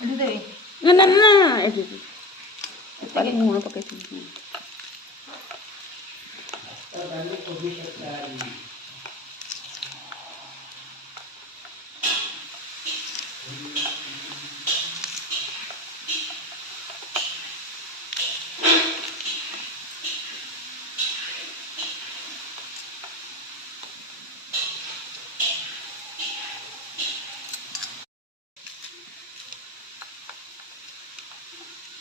ନା ନା ନା ଏଠି ଲୁଣ ପକେଇଥିଲି।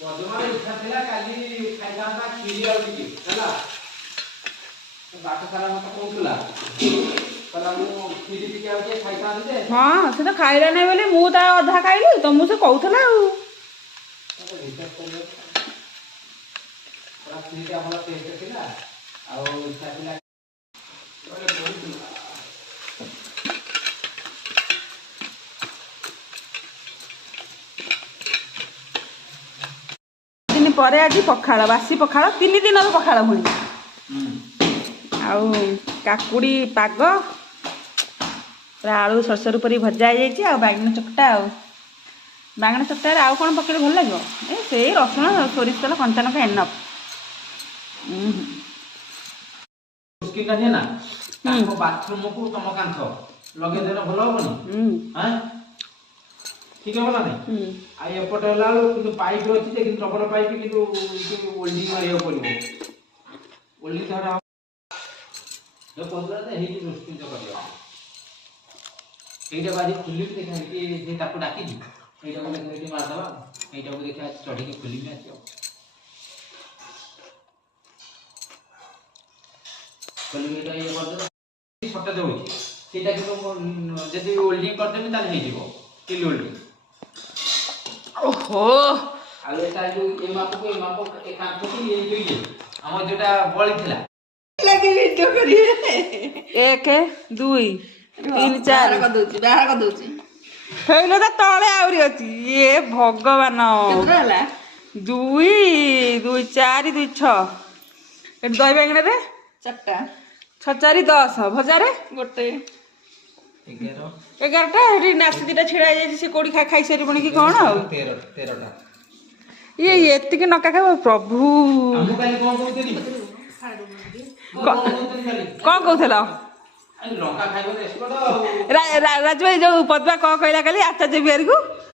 ପଦ୍ମା ଇଚ୍ଛା ଥିଲା କାଲି ଖାଇଥାନ୍ତା କ୍ଷୀରି ଆଉ ଟିକେ ହେଲା ବାଟ ସାରା ମତେ କହୁଥିଲା କହିଲା ମୁଁ କ୍ଷୀରି ଟିକେ ଆଉ ଟିକେ ଖାଇଥାନ୍ତି ଯେ ହଁ ସେ ତ ଖାଇଲା ନାହିଁ ବୋଲି ମୁଁ ତା ଅଧା ଖାଇଲି ତମକୁ ସେ କହୁଥିଲା ଆଉ କ୍ଷୀରିଟା ଭଲ ଟେଷ୍ଟ ଥିଲା ଆଉ ଇଚ୍ଛା ଥିଲା ଦିନ ପରେ ଆଜି ପଖାଳ ବାସି ପଖାଳ 3 ଦିନର ପଖାଳ ପୁଣି ଆଉ କାକୁଡ଼ି ପାଗ ଆଳୁ ସରସରୁ ପରି ଭଜା ହେଇଯାଇଛି ଆଉ ବାଇଗଣ ଚକଟା ଆଉ ବାଇଗଣ ଚକଟାରେ ଆଉ କ'ଣ ପକେଇଲେ ଭଲ ଲାଗିବ ଏ ସେଇ ରସୁଣ ସୋରିଷ ତେଲ କଞ୍ଚା ଲଙ୍କା ଏନଫ୍ ନା ତାଙ୍କ ବାଥରୁମକୁ ତମ କାନ୍ଥ ଲଗେଇଦେଲେ ଭଲ ହବନି ଠିକ ହବ ନା ନାଇଁ ଆଉ ଏପଟେ ହେଲା ବେଳକୁ କିନ୍ତୁ ପାଇପ୍ ଅଛି ଯେ କିନ୍ତୁ ରବର ପାଇପ୍ କିନ୍ତୁ ଓଲ୍ଡିଂ ମାରିବାକୁ ପଡ଼ିବ ଓଲ୍ଡିଂ ଧରା ହେଇଛି ନିଶ୍ଚିନ୍ତ କରିବା এইটা বাড়ি খুলি দেখা যে তাকে ডাকিছি এইটাকে দেখে এটি মারদবা এইটাকে দেখে আজ চড়িকে খুলিবি আসিও খুলিবি এটা ইয়ে করদেবা ছটা দেଉଛି সেটা কিন্তু যদি ওল্ডিং করদেবি তাহলে ହେଇଯିବ কিল ওল্ডিং ଓହୋ ଆଉ ଏଟା ଯୋଉ ଏ ମାପକୁ ଏ କାନ୍ଥକୁ ଏ ଯୋଉ ଆମର ଯୋଉଟା ବଳି ଥିଲା ଲାଗି ଭିଡିଓ କରିବେ 1 2 3 4 କରିଦଉଛି ହେଇଲୋ ତା ତଳେ ଆହୁରି ଅଛି ଇଏ ଭଗବାନ କେତେଟା ହେଲା 2 2 4 2 6 ଏଠି ଦହି ବାଇଗଣରେ 4ଟା 6 4 10 ଭଜାରେ ଗୋଟେ 11ଟା ଏଠି ନାସି ଦିଟା ଛିଡା ହେଇଯାଇଛି ସେ କୋଉଠି ଖାଇସାରିବଣି କି କ'ଣ ଆଉ 13ଟା ଇଏ ଏତିକି ନକା ଖାଇବ ପ୍ରଭୁ ମୁଁ କାଲି କ'ଣ କହୁଥିଲି କ'ଣ କହୁଥିଲ ଲଙ୍କା ଖାଇବ ରାଜୁ ଭାଇ ଯୋଉ ପଦ୍ମା କ'ଣ କହିଲା କାଲି ଆଚାର୍ଯ୍ୟ ବିହାରୀକୁ